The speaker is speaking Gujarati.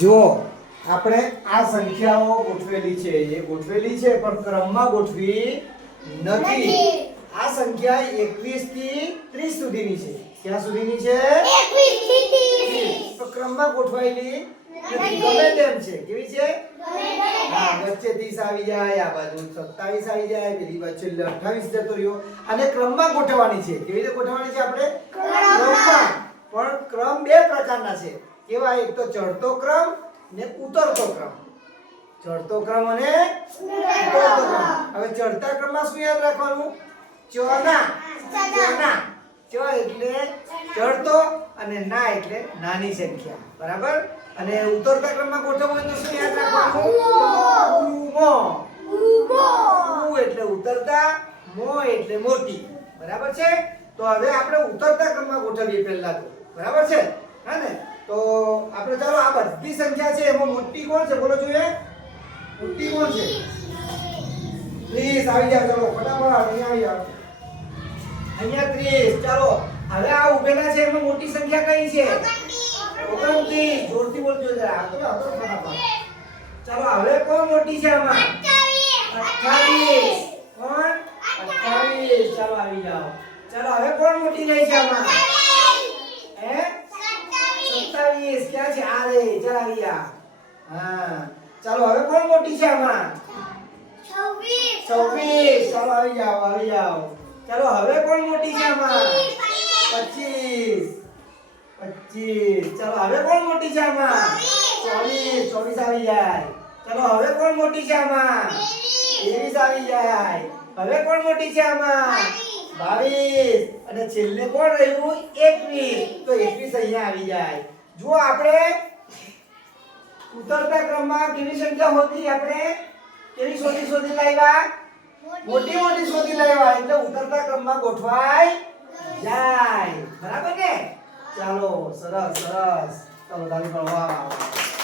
જો આપણે આ સંખ્યાઓ ગોઠવેલી છે એ ગોઠવેલી છે પણ ક્રમમાં ગોઠવી નથી. આ સંખ્યા 21 થી 30 સુધીની છે. ક્યાં સુધીની છે? એકવીસથી ત્રીસ. તો ક્રમમાં ગોઠવાયેલી. ગમે તેમ છે. કેવી છે? હા વચ્ચે 30 આવી જાય આ બાજુ 27 આવી જાય પેલી બાજુ છેલ્લે 28 જતો રહ્યો. અને ક્રમમાં ગોઠવવાની છે. કેવી રીતે ગોઠવવાની છે આપણે? ક્રમમાં. પણ ક્રમ બે પ્રકારના છે. કેવા? એક તો ચડતો ક્રમ ને ઉતરતો ક્રમ. ચડતો ક્રમ અને ઉતરતો ક્રમ. હવે ચડતા ક્રમમાં શું યાદ રાખવાનું? ચના. ચના. ચ એટલે ચડતો અને ના એટલે નાની સંખ્યા. બરાબર? અને ઉતરતા ક્રમમાં ગોઠવવું હોય તો શું યાદ રાખવાનું? ઉમો ઊભો. એટલે ઉતરતા મો એટલે મોટી. બરાબર છે? તો હવે આપણે ઉતરતા ક્રમમાં ગોઠવીએ પહેલા તો. બરાબર છે? હા ને? તો આપણે ચાલો આ બધી સંખ્યા છે એમાં મોટી કોણ છે? બોલો જોઈએ. મોટી કોણ છે? ત્રીસ. આવી જાવ ચાલો ફટાફટ અહીંયા આવી જાવ અહીંયા 30 ચાલો હવે આ ઉભેલા છે એમાં મોટી સંખ્યા કઈ છે? ઓગણત્રીસ. જોરથી બોલજો જરા. આ તો આ તો ફટાફટ. ચાલો હવે કોણ મોટી છે આમાં? અઠ્ઠાવીસ. કોણ? અઠ્ઠાવીસ. ચાલો આવી જાઓ. ચાલો હવે કોણ મોટી રહી છે આમાં? હે? સત્તાવીસ ક્યાં છે? આ રે જરા આવી હા. ચાલો હવે કોણ મોટી છે આમાં? છવ્વીસ. છવ્વીસ. ચાલો આવી જાઓ આવી જાઓ. ચાલો હવે કોણ મોટી છે આમાં? પચીસ. પચીસ. ચાલો હવે કોણ મોટી છે આમાં? ચોવીસ. ચોવીસ આવી જાય. ચાલો હવે કોણ મોટી છે આમાં? ત્રેવીસ આવી જાય. હવે કોણ મોટી છે આમાં? બાવીસ. અને છેલ્લે કોણ રહ્યું? એકવીસ. તો એકવીસ અહીંયા આવી જાય. જુઓ આપણે ઉતરતા ક્રમમાં કેવી સંખ્યા હોતી આપણે? કેવી શોધી શોધી લાવ્યા? મોટી મોટી શોધી લાવ્યા. એટલે ઉતરતા ક્રમમાં ગોઠવાય જાય. બરાબર ને? ચાલો, સરસ સરસ. ચાલો પાડો. વાહ.